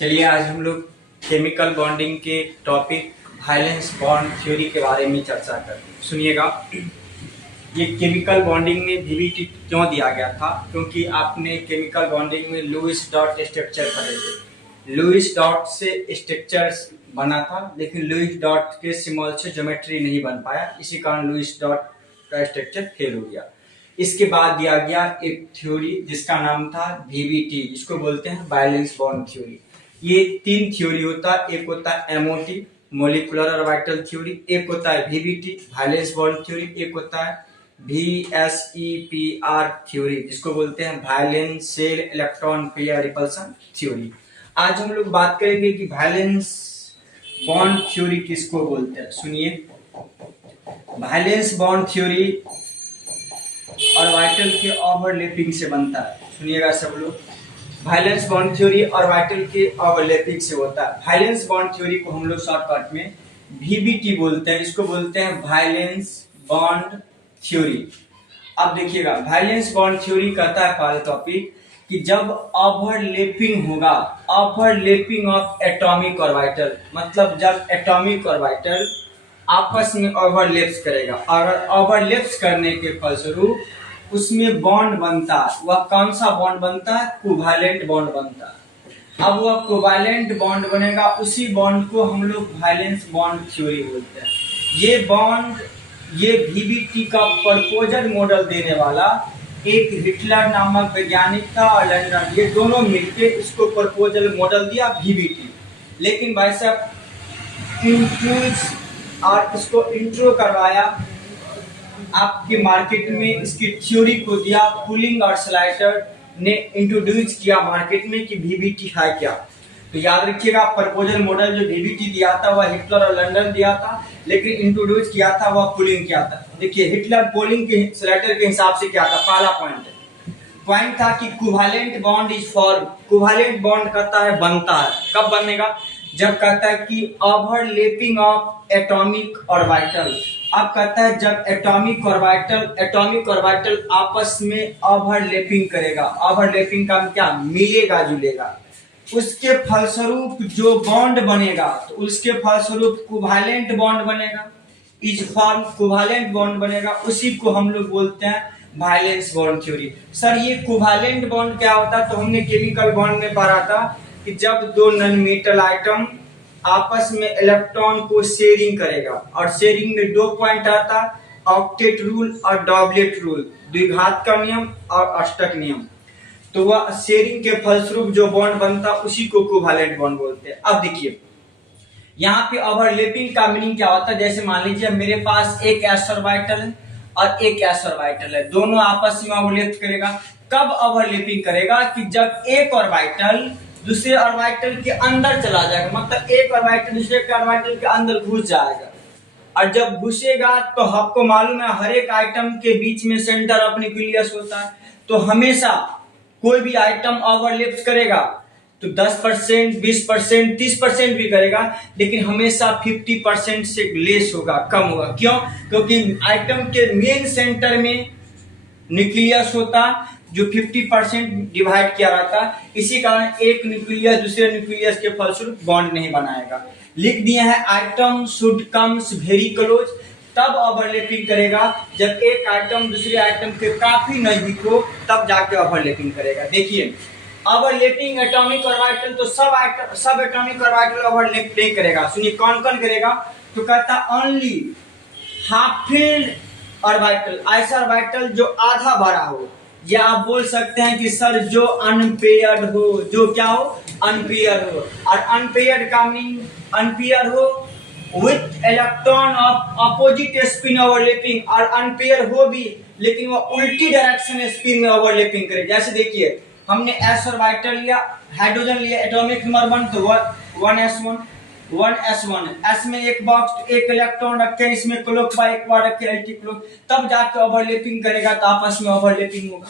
चलिए आज हम लोग केमिकल बॉन्डिंग के टॉपिक वैलेंस बॉन्ड थ्योरी के बारे में चर्चा करते हैं। सुनिएगा, ये केमिकल बॉन्डिंग में वीबीटी क्यों दिया गया था? क्योंकि आपने केमिकल बॉन्डिंग में लुईस डॉट स्ट्रक्चर पढ़े थे। लुईस डॉट से स्ट्रक्चर बना था, लेकिन लुईस डॉट के सिंबल से ज्योमेट्री नहीं बन पाया, इसी कारण लुईस डॉट का स्ट्रक्चर फेल हो गया। इसके बाद दिया गया एक थ्योरी जिसका नाम था वीबीटी, जिसको बोलते हैं वैलेंस बॉन्ड थ्योरी। ये तीन थ्योरी होता है, एक होता है एमओटी मोलिकुलर ऑर्बिटल थ्योरी, एक होता है वीबीटी वैलेंस बॉन्ड थ्योरी, एक होता है VSEPR थ्योरी, जिसको बोलते हैं valence shell electron pair repulsion theory. आज हम लोग बात करेंगे कि वैलेंस बॉन्ड थ्योरी किसको बोलते हैं। सुनिए, वैलेंस बॉन्ड थ्योरी ऑर्बिटल के ओवरलैपिंग से बनता है। सुनिएगा सब लोग, वैलेंस बॉन्ड थ्योरी ऑर्बिटल के ओवरलैपिंग से होता है। वैलेंस बॉन्ड थ्योरी को हम लोग शॉर्टकट में VBT बोलते हैं, इसको बोलते हैं वैलेंस बॉन्ड थ्योरी। अब देखिएगा, वैलेंस बॉन्ड थ्योरी कहता है पहले टॉपिक कि जब ओवरलैपिंग होगा, ओवरलैपिंग ऑफ एटॉमिक ऑर्बिटल, मतलब जब एटॉमिक ऑर्बिटल आपस में ओवरलैप्स करेगा और ओवरलैप्स करने के फलस्वरूप उसमें बॉन्ड बनता है। वह कौन सा बॉन्ड बनता है? कोवैलेंट बॉन्ड बनता है। अब वह कोवैलेंट बॉन्ड बनेगा, उसी बॉन्ड को हम लोग वैलेंस बॉन्ड थ्योरी बोलते हैं। ये बॉन्ड, ये VBT का प्रपोजल मॉडल देने वाला एक हिटलर नामक वैज्ञानिक था और लंदन, ये दोनों मिलकर इसको प्रपोजल मॉडल दिया VBT। लेकिन भाई साहब और इसको इंट्रो करवाया आपके मार्केट में, इसकी थ्योरी को दिया पुलिंग और स्लाइटर ने इंट्रोड्यूस किया मार्केट में कि VBT है क्या। तो याद रखिएगा, प्रपोजल मॉडल जो VBT दिया था वह हिटलर और लंदन दिया था, लेकिन इंट्रोड्यूस किया था वह पुलिंग किया था। देखिए, हिटलर पुलिंग के स्लाइटर के हिसाब से क्या था? पहला पॉइंट था कि covalent bond is form. Covalent bond कहता है बनता है, कब बनेगा? जब कहता है कि ओवरलैपिंग ऑफ एटॉमिक ऑर्बिटल। अब कहता है जब एटॉमिक ऑर्बिटल आपस में ओवरलैपिंग करेगा। ओवरलैपिंग का क्या? मिलेगा जुलेगा, उसके फलस्वरूप जो बॉन्ड बनेगा, तो उसके फलस्वरूप कोवैलेंट बॉन्ड बनेगा, इज फॉर्म कोवैलेंट बॉन्ड बनेगा। उसी को हम लोग बोलते हैं वैलेंस बॉन्ड थ्योरी। सर ये कोवैलेंट बॉन्ड क्या होता है? तो हमने केमिकल बॉन्ड में पढ़ा था कि जब दो नॉन मेटल आइटम आपस में इलेक्ट्रॉन को शेयरिंग करेगा, और शेयरिंग में दो पॉइंट आता है, ऑक्टेट रूल और डबलेट रूल, द्विघात का नियम और अष्टक नियम। तो वह शेयरिंग के फलस्वरूप जो बॉन्ड बनता है उसी को कोवैलेंट बॉन्ड बोलते हैं। अब देखिए, यहाँ पे ओवरलैपिंग का मीनिंग क्या होता है? जैसे मान लीजिए मेरे पास एक s ऑर्बिटल है और एक s ऑर्बिटल है, दोनों आपस में ओवरलैप करेगा। कब ओवरलैपिंग करेगा? कि जब एक ऑर्बिटल दूसरे ऑर्बिटल के अंदर चला जाएगा, मतलब एक ऑर्बिटल दूसरे के ऑर्बिटल के अंदर घुस जाएगा। और जब घुसेगा तो आपको मालूम है हर एक आइटम के बीच में सेंटर ऑफ न्यूक्लियस होता है। तो हमेशा कोई भी आइटम ओवरलैप्स करेगा तो 10%, 20%, 30% भी करेगा, लेकिन हमेशा 50% से लेस होगा, कम होगा। क्यों? क्योंकि आइटम के मेन सेंटर में न्यूक्लियस होता जो 50% डिवाइड किया रहता। इसी कारण एक न्यूक्लियस दूसरे न्यूक्लियस के फलस्वरूप बॉन्ड नहीं बनाएगा। लिख दिया है item should comes very close, तब ओवरलैपिंग करेगा जब एक आइटम दूसरे आइटम के काफी नजदीक हो, तब जाके ओवरलैपिंग करेगा। देखिए, ओवरलैपिंग एटॉमिक ऑर्बिटल, तो सब एटॉमिक ऑर्बिटल ओवरलैप नहीं करेगा। सुनिए कौन कौन करेगा? तो कहता ओनली हाफ फिल्ड ऑर्बिटल, ऐसा ऑर्बिटल जो आधा भरा हो, या आप बोल सकते हैं कि सर जो अनपेयर्ड हो, जो क्या हो? अनपेयर्ड हो। और अनपेयर्ड का मीनिंग अनपेयर हो with electron of opposite spin overlapping, और अनपेयर हो भी लेकिन वो उल्टी डायरेक्शन स्पिन में ओवरलैपिंग करे। जैसे देखिए, हमने s ऑर्बिटल लिया, हाइड्रोजन लिया, एटॉमिक नंबर 1, तो 1s1 s में एक बॉक्स एक इलेक्ट्रॉन रखे, इसमें क्लॉक बाय एक बार रखे एंटी क्लॉक, तब जाके ओवरलैपिंग करेगा, तो आपस में ओवरलैपिंग होगा।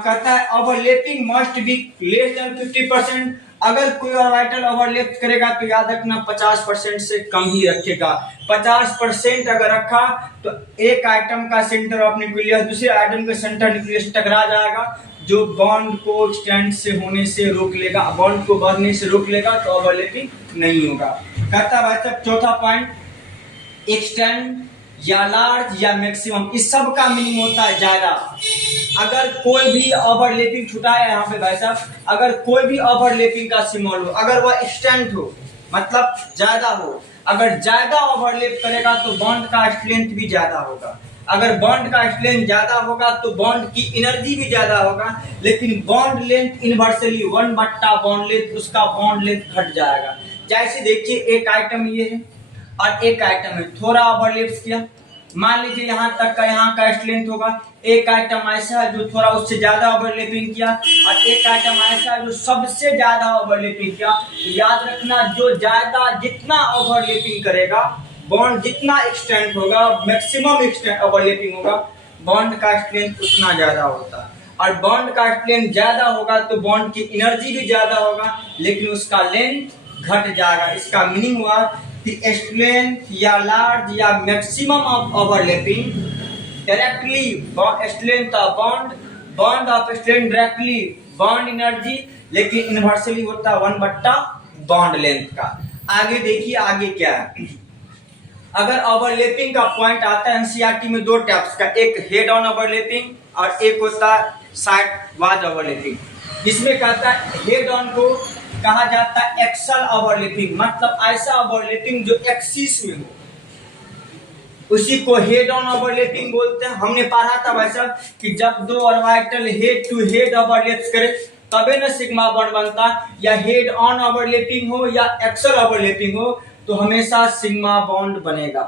कहता है overlapping must be less than 50%। अगर कोई ऑर्बिटल ओवरलैप करेगा तो याद रखना 50% से कम ही रखेगा। 50% अगर रखा तो एक आइटम का सेंटर ऑफ न्यूक्लियस दूसरे आइटम के सेंटर न्यूक्लियस टकरा जाएगा, जो बॉन्ड को एक्सटेंड से होने से रोक लेगा, बॉन्ड को बढ़ने से रोक लेगा, तो ओवरलैपिंग नहीं होगा। कहता भाई साहब चौथा पॉइंट, एक्सटेंड या लार्ज या मैक्सिमम, इस सब का मीनिंग होता है ज्यादा। अगर कोई भी ओवरलैपिंग छुटा है यहाँ पे भाई साहब, अगर कोई भी ओवरलैपिंग का सिंबल हो, अगर वह एक्सटेंड हो मतलब ज्यादा हो, अगर ज्यादा ओवरलैप करेगा तो बॉन्ड का स्ट्रेंथ भी ज्यादा होगा। अगर बॉन्ड का स्ट्रेंथ ज्यादा होगा तो बॉन्ड की एनर्जी भी ज्यादा होगा, लेकिन bond length inversely 1/, bond length, उसका बॉन्ड लेंथ घट जाएगा। जैसे देखिए एक आइटम ये है और एक आइटम है, थोड़ा ओवरलैप्स किया, मान लीजिए यहाँ तक का यहाँ का स्ट्रेंथ होगा। एक आइटम ऐसा है जो थोड़ा उससे ज्यादा ओवरलैपिंग किया और एक आइटम ऐसा है जो सबसे ज्यादा ओवरलैपिंग किया। तो याद रखना, जो ज्यादा जितना ओवरलैपिंग करेगा, बॉन्ड जितना एक्सटेंड होगा, मैक्सिमम एक्सटेंड ओवरलैपिंग होगा, बॉन्ड का स्ट्रेंथ उतना ज्यादा होता है। और बॉन्ड का स्ट्रेंथ ज्यादा होगा तो बॉन्ड की एनर्जी भी ज्यादा होगा, लेकिन उसका लेंथ घट जाएगा। इसका मीनिंग हुआ कि स्ट्रेंथ या लार्ज या maximum of overlapping directly strength of bond, bond of strength directly bond energy, लेकिन इनवर्सली होता है 1/, बॉन्ड लेंथ का। आगे देखिए आगे क्या है। अगर ओवरलैपिंग का पॉइंट आता है एनसीईआरटी में दो टाइप्स का, एक हेड ऑन ओवरलैपिंग और एक होता है साइड वाइज ओवरलैपिंग। इसमें कहता है हेड ऑन को कहा जाता है एक्सल ओवरलैपिंग, मतलब ऐसा ओवरलैपिंग जो एक्सिस में हो, उसी को हेड ऑन ओवरलैपिंग बोलते हैं। हमने पढ़ा था वैसा कि जब दो orbital head to head overlaps करे तबे न सिग्मा बॉन्ड बनता, या हेड ऑन ओवरलैपिंग हो या एक्सल ओवरलैपिंग हो तो हमेशा सिग्मा बॉन्ड बनेगा।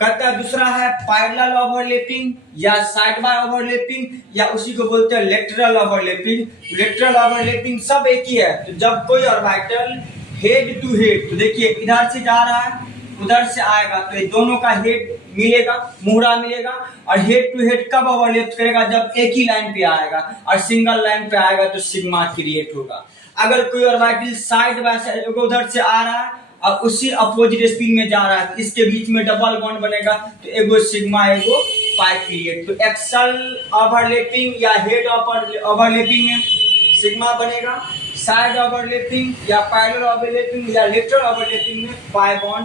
कहता है दूसरा है पैरेलल ओवरलैपिंग या साइड बाय ओवरलैपिंग, या उसी को बोलते हैं लेटरल ओवरलैपिंग। लेटरल ओवरलैपिंग सब एक ही है। तो जब कोई ऑर्बिटल हेड टू हेड, तो देखिए इधर से जा रहा है उधर से आएगा, तो ये दोनों का हेड मिलेगा, मुहरा मिलेगा, और हेड टू हेड कब ओवरलैप करेगा, जब एक ही लाइन पे आएगा और सिंगल लाइन पे आएगा तो सिग्मा क्रिएट होगा। अगर कोई ऑर्बिटल साइड बाय साइड उधर से आ रहा है और उसी अपोजिट स्पीड में जा रहा है, तो इसके बीच में डबल बॉन्ड बनेगा, तो एगो सिग्मा एगो पाई क्रिएट। तो एक्सल ओवरलैपिंग या हेड ओवरलैपिंग में सिग्मा बनेगा, साइड ओवरलैपिंग या पैरेलल ओवरलैपिंग या लेटरल ओवरलैपिंग में पाई बॉन्ड